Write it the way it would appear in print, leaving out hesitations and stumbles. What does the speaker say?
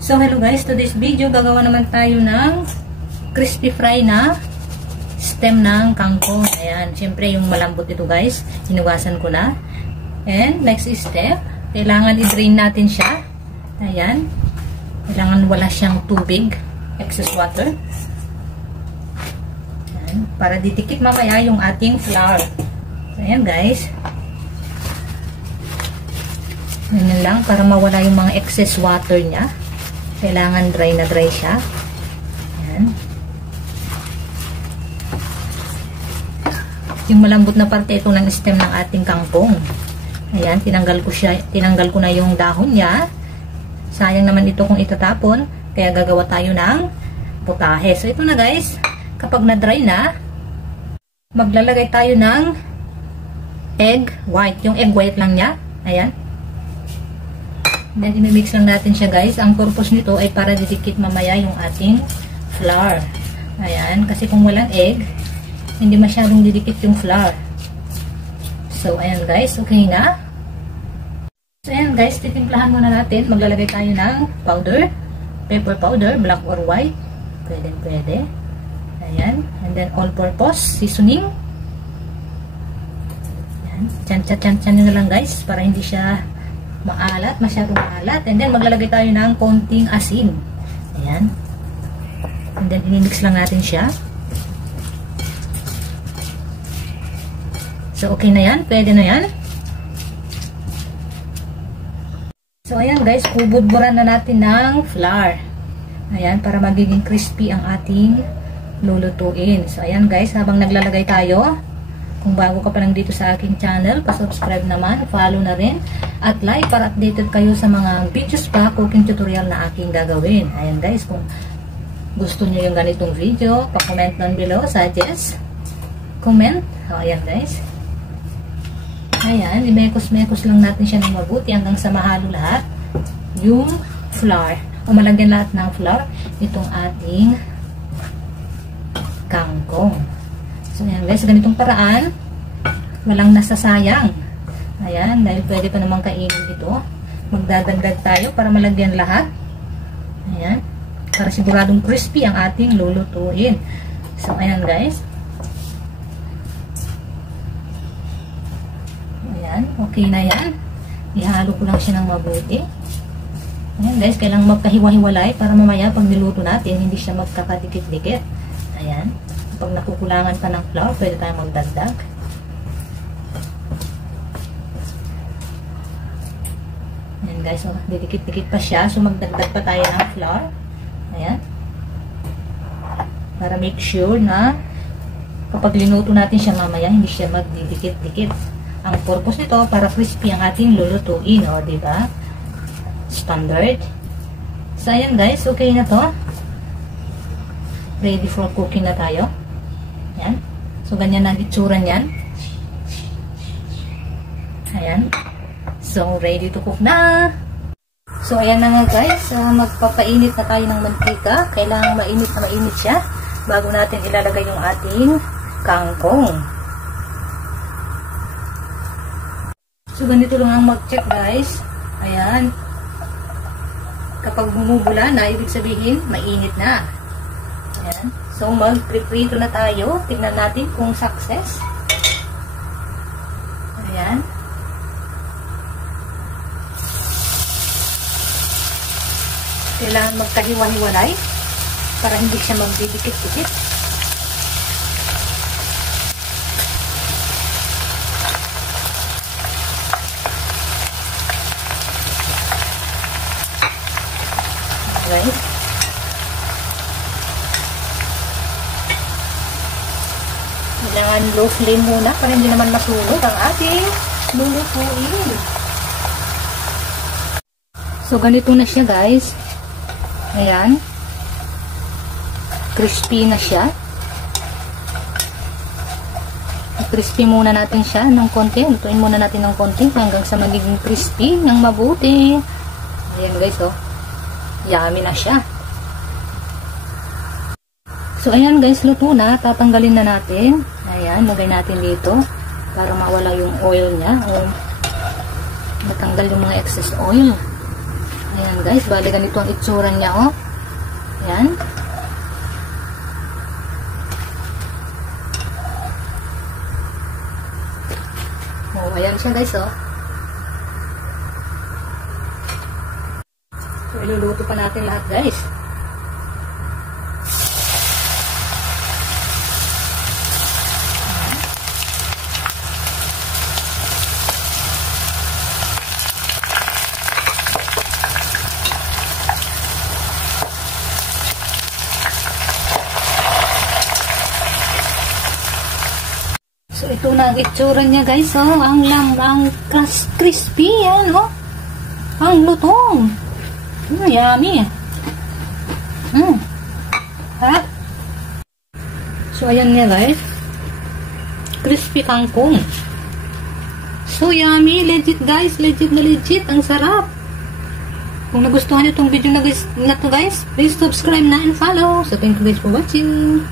So hello guys, today's video gagawa naman tayo ng crispy fry na stem ng kangkong. Ayan, syempre yung malambot ito guys, hinugasan ko na. And next step, kailangan i-drain natin siya. Ayan, kailangan wala siyang tubig, excess water. Ayan, para didikit mamaya yung ating flour. So, ayan guys, ganyan lang para mawala yung mga excess water niya. Kailangan dry na dry siya. Ayan. Yung malambot na parte ito ng stem ng ating kangkong. Ayan, tinanggal ko na yung dahon niya. Sayang naman ito kung itatapon, kaya gagawa tayo ng putahe. So ito na guys, kapag na-dry na, maglalagay tayo ng egg white. Yung egg white lang niya. Ayan. Then, imimix lang natin siya guys. Ang purpose nito ay para didikit mamaya yung ating flour. Ayan. Kasi kung walang egg, hindi masyadong didikit yung flour. So, ayan guys. Okay na. So, ayan guys. Titimplahan muna natin. Maglalagay tayo ng powder. Pepper powder. Black or white. Pwede. Ayan. And then, all-purpose seasoning. Ayan. Chan-chan nyo na lang guys. Para hindi siya maalat, masyadong maalat. And then, maglalagay tayo ng konting asin. Ayan. And then, inimix lang natin siya. So, okay na yan. Pwede na yan. So, ayan guys. Bubudburan na natin ng flour. Ayan, para magiging crispy ang ating lulutuin. So, ayan guys. Habang naglalagay tayo, kung bago ka pa lang dito sa aking channel, pa-subscribe naman, follow na rin, at like para updated kayo sa mga videos pa, cooking tutorial na aking gagawin. Ayan guys, kung gusto niyo yung ganitong video, pa-comment down below, suggest, comment. O, ayan guys. Ayan, imekos-mekos lang natin siya ng mabuti hanggang sa mahalo lahat yung flour. O malagyan lahat ng flour itong ating kangkong. So, ayan guys, ganitong paraan, walang nasasayang. Ayan, dahil pwede pa naman kainin ito. Magdadagdag tayo para malagyan lahat. Ayan, para siguradong crispy ang ating lulutuin. So, ayan guys. Ayan, okay na yan. Ihalo ko lang siya ng mabuti. Ayan guys, kailangan magkahiwa-hiwalay para mamaya pag niluto natin, hindi siya magkakadikit-dikit. Ayan. Pag nakukulangan pa ng flour, pwede tayong magdagdag. Ayan guys, so, didikit-dikit pa siya. So, magdagdag pa tayo ng flour. Ayan. Para make sure na kapag linuto natin siya mamaya, hindi siya magdidikit-dikit. Ang purpose nito, para crispy ang ating lulutuin. O, diba? Standard. So, ayan guys, okay na to. Ready for cooking na tayo. Ayan. So, ganyan ang itsura niyan. Ayan. So, ready to cook na. So, ayan na nga guys. Magpapainit na tayo ng mantika. Kailangan mainit na mainit siya bago natin ilalagay yung ating kangkong. So, ganito lang ang mag-check guys. Ayan. Kapag bumubula na, ibig sabihin, mainit na. Ayan. So, mag-preprito na tayo. Tignan natin kung success. Ayan. Kailangan magkahiwa-hiwalay para hindi siya magdidikit-dikit. Okay. Kailangan low flame muna para hindi naman masunog ang ating lulutuin. So, ganito na siya guys. Ayan. Crispy na siya. Crispy muna natin siya ng konti. Lutuin muna natin ng konti hanggang sa magiging crispy ng mabuti. Ayan guys, oh. Yummy na siya. So, ayan guys, luto na. Tatanggalin na natin. Ayan, lagay natin dito para mawala yung oil niya. O, natanggal yung mga excess oil. Ayan guys, bali ganito ang itsura niya, oh. Ayan. Oh, ayan siya guys, oh. So, iluluto pa natin lahat guys. So, ito na ang itsura niya guys, oh. Ang crispy yan, oh. Ang lutong. Yummy. Harap. So, ayan nga guys. Crispy kangkong. So, yummy. Legit guys. Legit na legit. Ang sarap. Kung nagustuhan niyo itong video na to guys, please subscribe na and follow. So, thank you guys for watching.